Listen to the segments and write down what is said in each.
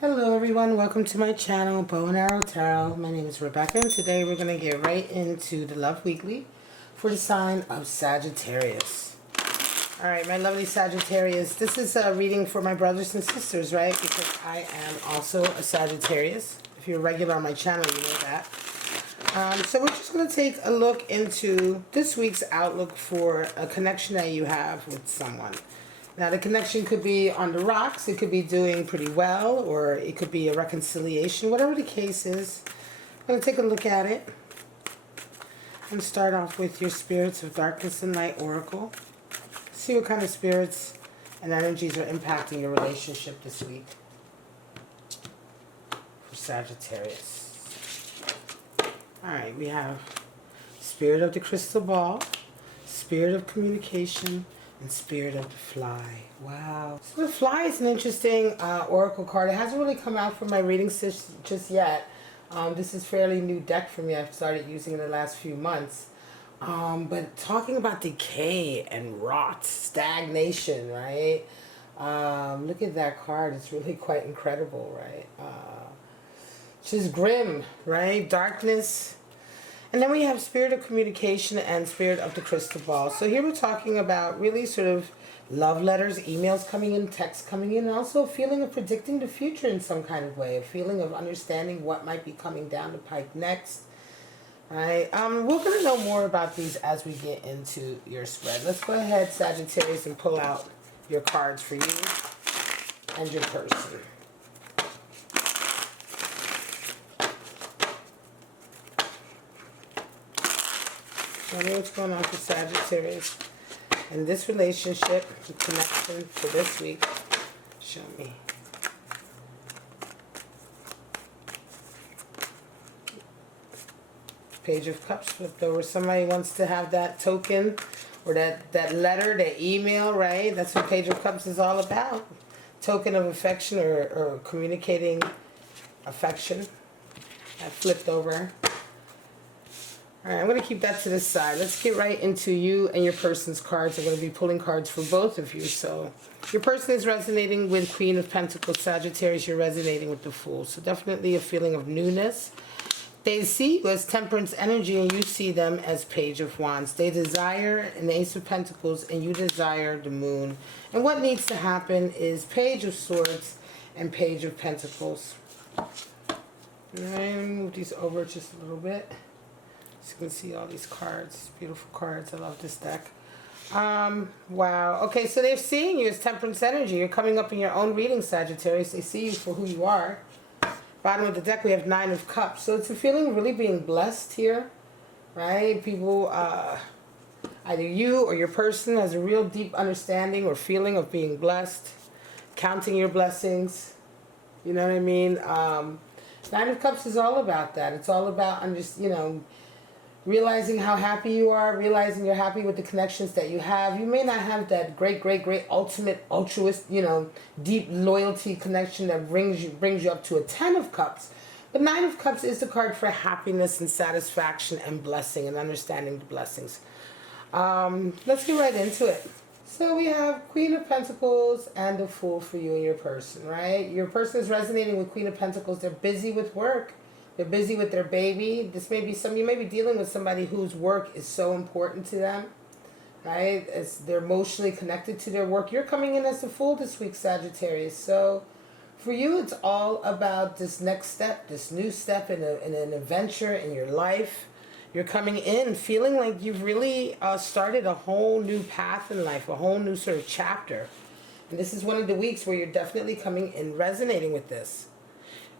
Hello everyone, welcome to my channel, Bow and Arrow Tarot. My name is Rebecca and today we're going to get right into the Love Weekly for the sign of Sagittarius. Alright, my lovely Sagittarius, this is a reading for my brothers and sisters, right? Because I am also a Sagittarius. If you're regular on my channel, you know that. So we're just going to take a look into this week's outlook for a connection that you have with someone. Now, the connection could be on the rocks, it could be doing pretty well, or it could be a reconciliation, whatever the case is. I'm going to take a look at it and start off with your Spirits of Darkness and Light Oracle. See what kind of spirits and energies are impacting your relationship this week for Sagittarius. Alright, we have Spirit of the Crystal Ball, Spirit of Communication, and Spirit of the Fly. Wow. So the Fly is an interesting oracle card. It hasn't really come out for my readings just yet. This is fairly new deck for me. I've started using it in the last few months. But talking about decay and rot, stagnation, right? Look at that card. It's really quite incredible, right? Just grim, right? Darkness. And then we have Spirit of Communication and Spirit of the Crystal Ball. So here we're talking about really sort of love letters, emails coming in, texts coming in, and also a feeling of predicting the future in some kind of way, a feeling of understanding what might be coming down the pike next. Right? We're going to know more about these as we get into your spread. Let's go ahead, Sagittarius, and pull out your cards for you and your person. Tell me what's going on for Sagittarius in this relationship, the connection for this week. Show me. Page of Cups flipped over. Somebody wants to have that token or that letter, that email, right? That's what Page of Cups is all about. Token of affection or communicating affection. That flipped over. Alright, I'm going to keep that to the side. Let's get right into you and your person's cards. I'm going to be pulling cards for both of you. So, your person is resonating with Queen of Pentacles, Sagittarius. You're resonating with the Fool. So, definitely a feeling of newness. They see you as Temperance energy and you see them as Page of Wands. They desire an Ace of Pentacles and you desire the Moon. And what needs to happen is Page of Swords and Page of Pentacles. Alright, move these over just a little bit. So you can see all these cards, beautiful cards. I love this deck. Wow. Okay, so they're seeing you as Temperance energy. You're coming up in your own reading, Sagittarius. They see you for who you are. Bottom of the deck, we have Nine of Cups. So it's a feeling of really being blessed here, right? People, either you or your person has a real deep understanding or feeling of being blessed, counting your blessings. You know what I mean? Nine of Cups is all about that. It's all about, realizing how happy you are, realizing you're happy with the connections that you have. You may not have that great, ultimate, altruist, deep loyalty connection that brings you up to a 10 of Cups. But Nine of Cups is the card for happiness and satisfaction and blessing and understanding the blessings. Let's get right into it. So we have Queen of Pentacles and the Fool for you and your person, right? Your person is resonating with Queen of Pentacles. They're busy with work. They're busy with their baby. This may be you may be dealing with somebody whose work is so important to them, right? As they're emotionally connected to their work. You're coming in as the Fool this week, Sagittarius. So for you, it's all about this next step, this new step in an adventure in your life. You're coming in feeling like you've really started a whole new path in life, a whole new sort of chapter. And this is one of the weeks where you're definitely coming in resonating with this.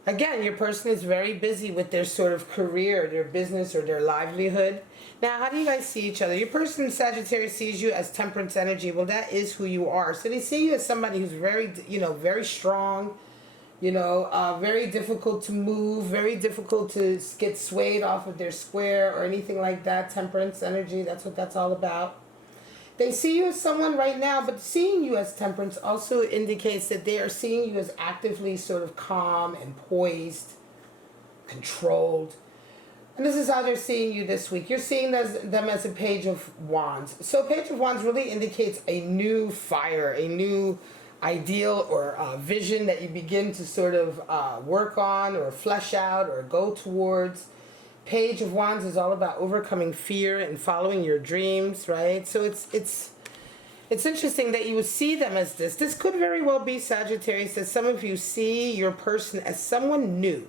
Again, your person is very busy with their sort of career, their business, or their livelihood. Now, how do you guys see each other? Your person, Sagittarius, sees you as Temperance energy. Well, that is who you are. So they see you as somebody who's very, very strong, very difficult to move, very difficult to get swayed off of their square or anything like that. Temperance energy, that's what that's all about. They see you as someone right now, but seeing you as Temperance also indicates that they are seeing you as actively sort of calm and poised, controlled. And this is how they're seeing you this week. You're seeing them as a Page of Wands. So Page of Wands really indicates a new fire, a new ideal or vision that you begin to sort of work on or flesh out or go towards. Page of Wands is all about overcoming fear and following your dreams, right? So it's interesting that you would see them as this. This could very well be, Sagittarius, that some of you see your person as someone new.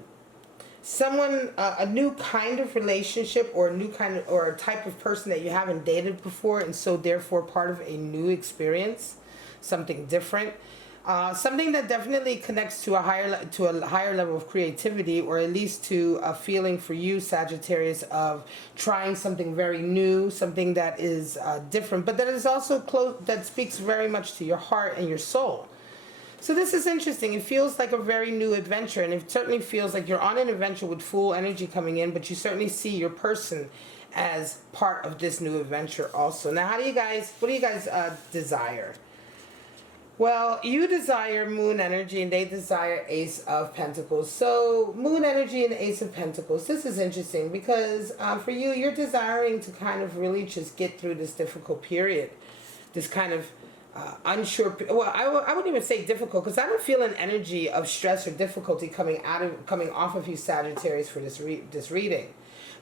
Someone, a new kind of relationship, or a new kind of, or a type of person that you haven't dated before, and so therefore part of a new experience, something different. Something that definitely connects to a higher level of creativity, or at least to a feeling for you, Sagittarius, of trying something very new, something that is different, but that is also close, that speaks very much to your heart and your soul. So this is interesting. It feels like a very new adventure, and it certainly feels like you're on an adventure with full energy coming in, but you certainly see your person as part of this new adventure also. Now, what do you guys desire? Well, you desire Moon energy, and they desire Ace of Pentacles. So Moon energy and Ace of Pentacles. This is interesting because for you, you're desiring to kind of really just get through this difficult period, this kind of unsure. Well, I wouldn't even say difficult, because I don't feel an energy of stress or difficulty coming off of you, Sagittarius, for this reading.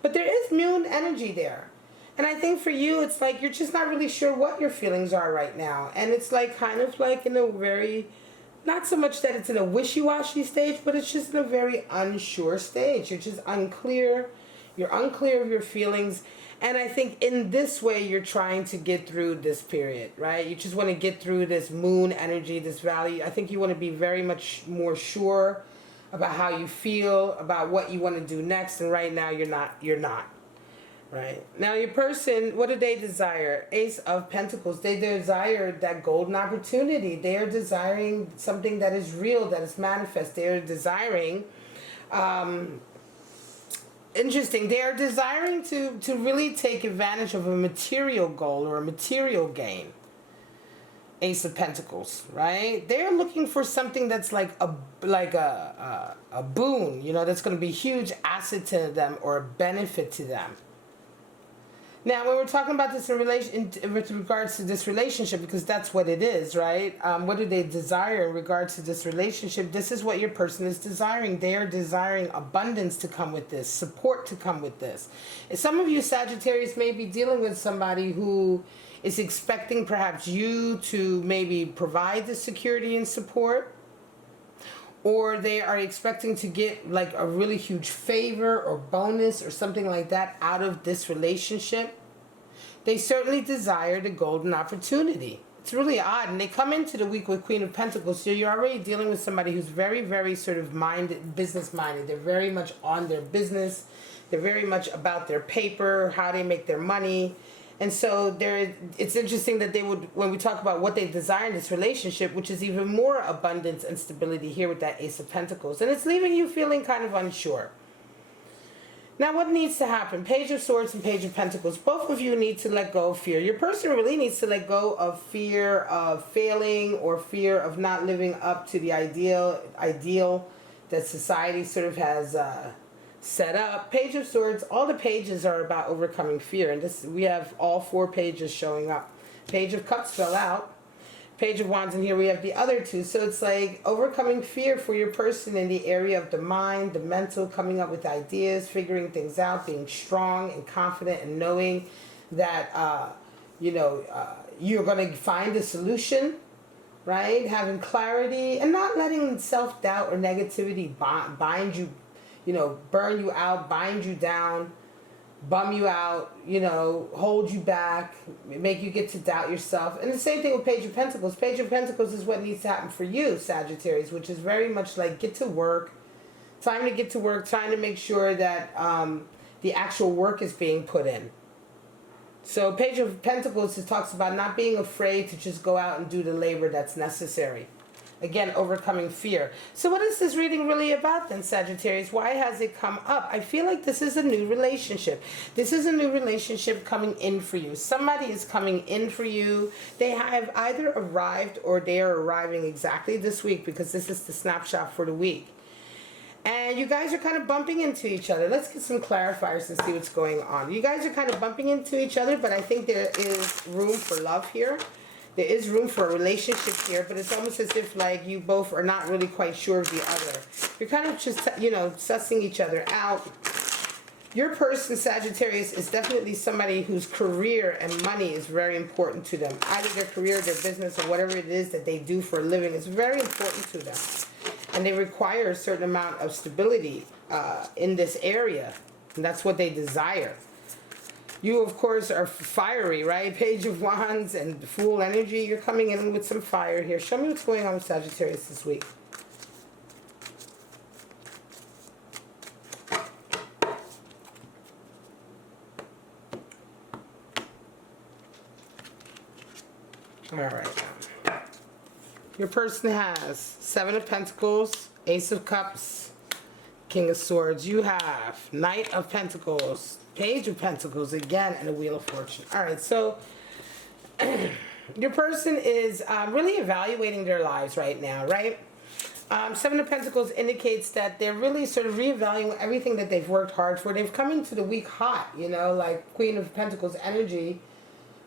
But there is Moon energy there. And I think for you, it's like you're just not really sure what your feelings are right now. And it's like kind of like in a very, not so much that it's in a wishy-washy stage, but it's just in a very unsure stage. You're just unclear. You're unclear of your feelings. And I think in this way, you're trying to get through this period, right? You just want to get through this Moon energy, this valley. I think you want to be very much more sure about how you feel, about what you want to do next. And right now, you're not. Right. Now, your person, what do they desire? Ace of Pentacles. They desire that golden opportunity. They are desiring something that is real, that is manifest. They are desiring, interesting, they are desiring to really take advantage of a material goal or a material gain. Ace of Pentacles, right? They're looking for something that's like a boon, you know, that's going to be huge asset to them or a benefit to them. Now, when we're talking about this with regards to this relationship, because that's what it is, right? What do they desire in regards to this relationship? This is what your person is desiring. They are desiring abundance to come with this, support to come with this. And some of you, Sagittarius, may be dealing with somebody who is expecting perhaps you to maybe provide the security and support, or they are expecting to get like a really huge favor or bonus or something like that out of this relationship. They certainly desire the golden opportunity. It's really odd. And they come into the week with Queen of Pentacles, so you're already dealing with somebody who's very, very sort of business minded. They're very much on their business. They're very much about their paper, how they make their money. And so it's interesting that they would, when we talk about what they desire in this relationship, which is even more abundance and stability here with that Ace of Pentacles. And it's leaving you feeling kind of unsure. Now, what needs to happen? Page of Swords and Page of Pentacles. Both of you need to let go of fear. Your person really needs to let go of fear of failing or fear of not living up to the ideal that society sort of has set up. Page of Swords, all the pages are about overcoming fear, and this, we have all 4 pages showing up. Page of Cups fell out. Page of Wands, and here we have the other 2. So it's like overcoming fear for your person in the area of the mind, the mental, coming up with ideas, figuring things out, being strong and confident, and knowing that you're going to find a solution, right? Having clarity and not letting self-doubt or negativity bind you, burn you out, bind you down, bum you out, hold you back, make you get to doubt yourself. And the same thing with Page of Pentacles. Page of Pentacles is what needs to happen for you, Sagittarius, which is very much like get to work, time to get to work, trying to make sure that the actual work is being put in. So Page of Pentacles talks about not being afraid to just go out and do the labor that's necessary. Again, overcoming fear. So what is this reading really about then, Sagittarius? Why has it come up? I feel like this is a new relationship. This is a new relationship coming in for you. Somebody is coming in for you. They have either arrived or they are arriving exactly this week, because this is the snapshot for the week. And you guys are kind of bumping into each other. Let's get some clarifiers and see what's going on. You guys are kind of bumping into each other, but I think there is room for love here. There is room for a relationship here, but it's almost as if like you both are not really quite sure of the other. You're kind of just, you know, sussing each other out. Your person, Sagittarius, is definitely somebody whose career and money is very important to them. Either their career, their business, or whatever it is that they do for a living is very important to them. And they require a certain amount of stability in this area. And that's what they desire. You, of course, are fiery, right? Page of Wands and Fool energy. You're coming in with some fire here. Show me what's going on with Sagittarius this week. All right. Your person has 7 of Pentacles, Ace of Cups, King of Swords. You have Knight of Pentacles, Page of Pentacles again, and a Wheel of Fortune. All right, so your person is really evaluating their lives right now, right? 7 of Pentacles indicates that they're really sort of reevaluating everything that they've worked hard for. They've come into the week hot, you know, like Queen of Pentacles energy.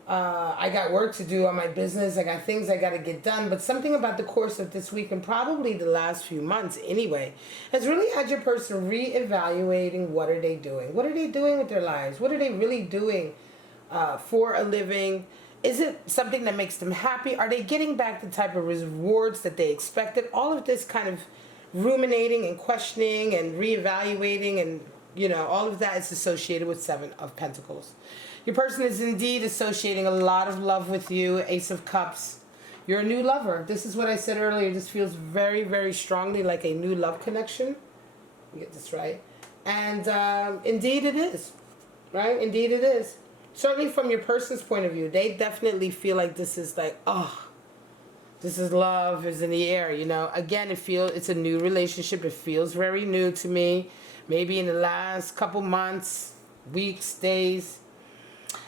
I got work to do on my business. I got things I got to get done. But something about the course of this week and probably the last few months anyway has really had your person reevaluating what are they doing. What are they doing with their lives? What are they really doing for a living? Is it something that makes them happy? Are they getting back the type of rewards that they expected? All of this kind of ruminating and questioning and reevaluating and, you know, all of that is associated with 7 of Pentacles. Your person is indeed associating a lot of love with you, Ace of Cups. You're a new lover. This is what I said earlier. This feels very, very strongly like a new love connection. Get this right. And indeed it is, right? Indeed it is. Certainly from your person's point of view, they definitely feel like this is like, oh, this is love is in the air, you know. Again, it's a new relationship. It feels very new to me. Maybe in the last couple months, weeks, days.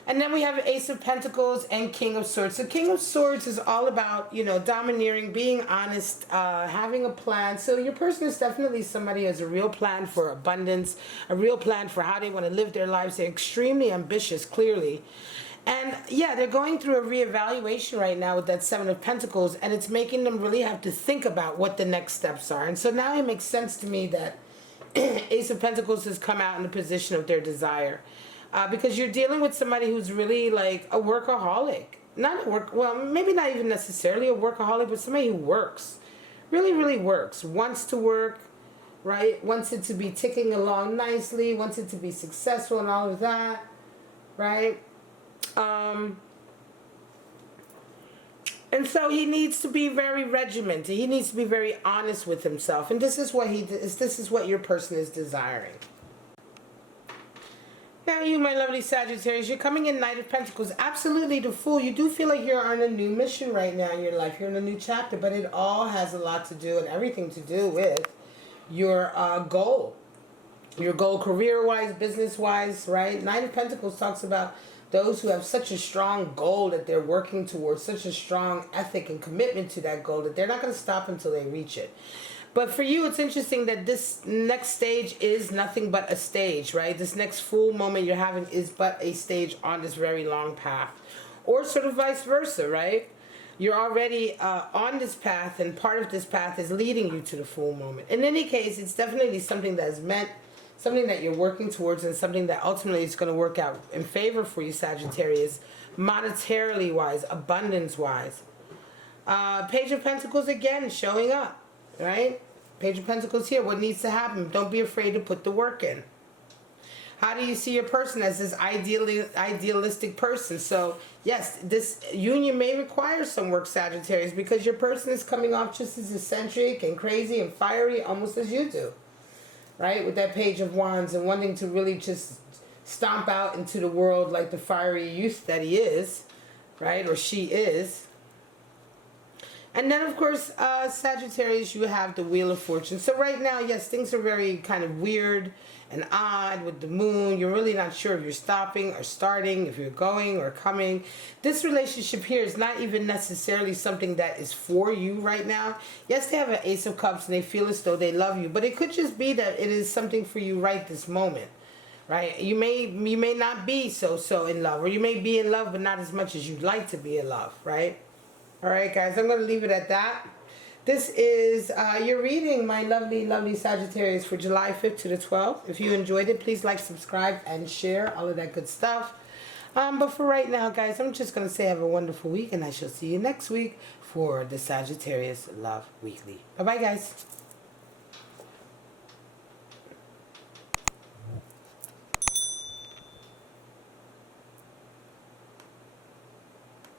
And then we have Ace of Pentacles and King of Swords. So King of Swords is all about, you know, domineering, being honest, having a plan. So your person is definitely somebody who has a real plan for abundance, a real plan for how they want to live their lives. They're extremely ambitious, clearly. And yeah, they're going through a reevaluation right now with that 7 of Pentacles, and it's making them really have to think about what the next steps are. And so now it makes sense to me that Ace of Pentacles has come out in the position of their desire. Because you're dealing with somebody who's really like a workaholic. Well, maybe not even necessarily a workaholic, but somebody who works. Really, really works. Wants to work, right? Wants it to be ticking along nicely. Wants it to be successful and all of that, right? And so he needs to be very regimented. He needs to be very honest with himself. And this is what this is what your person is desiring. Now you, my lovely Sagittarius, you're coming in Knight of Pentacles. Absolutely the Fool. You do feel like you're on a new mission right now in your life. You're in a new chapter, but it all has a lot to do and everything to do with your goal. Your goal career-wise, business-wise, right? Knight of Pentacles talks about those who have such a strong goal that they're working towards, such a strong ethic and commitment to that goal that they're not going to stop until they reach it. But for you, it's interesting that this next stage is nothing but a stage, right? This next full moment you're having is but a stage on this very long path. Or sort of vice versa, right? You're already on this path, and part of this path is leading you to the full moment. In any case, it's definitely something that is meant, something that you're working towards, and something that ultimately is going to work out in favor for you, Sagittarius, monetarily wise, abundance wise. Page of Pentacles again showing up. Right? Page of Pentacles here. What needs to happen? Don't be afraid to put the work in. How do you see your person as this idealistic person? So, yes, this union may require some work, Sagittarius, because your person is coming off just as eccentric and crazy and fiery almost as you do. Right? With that Page of Wands and wanting to really just stomp out into the world like the fiery youth that he is. Right? Or she is. And then, of course, Sagittarius, you have the Wheel of Fortune. So right now, yes, things are very kind of weird and odd with the moon. You're really not sure if you're stopping or starting, if you're going or coming. This relationship here is not even necessarily something that is for you right now. Yes, they have an Ace of Cups and they feel as though they love you. But it could just be that it is something for you right this moment. Right? You may not be so in love. Or you may be in love, but not as much as you'd like to be in love. Right? All right, guys, I'm going to leave it at that. This is your reading, my lovely, lovely Sagittarius, for July 5th to the 12th. If you enjoyed it, please like, subscribe, and share. All of that good stuff. But for right now, guys, I'm just going to say have a wonderful week, and I shall see you next week for the Sagittarius Love Weekly. Bye-bye, guys.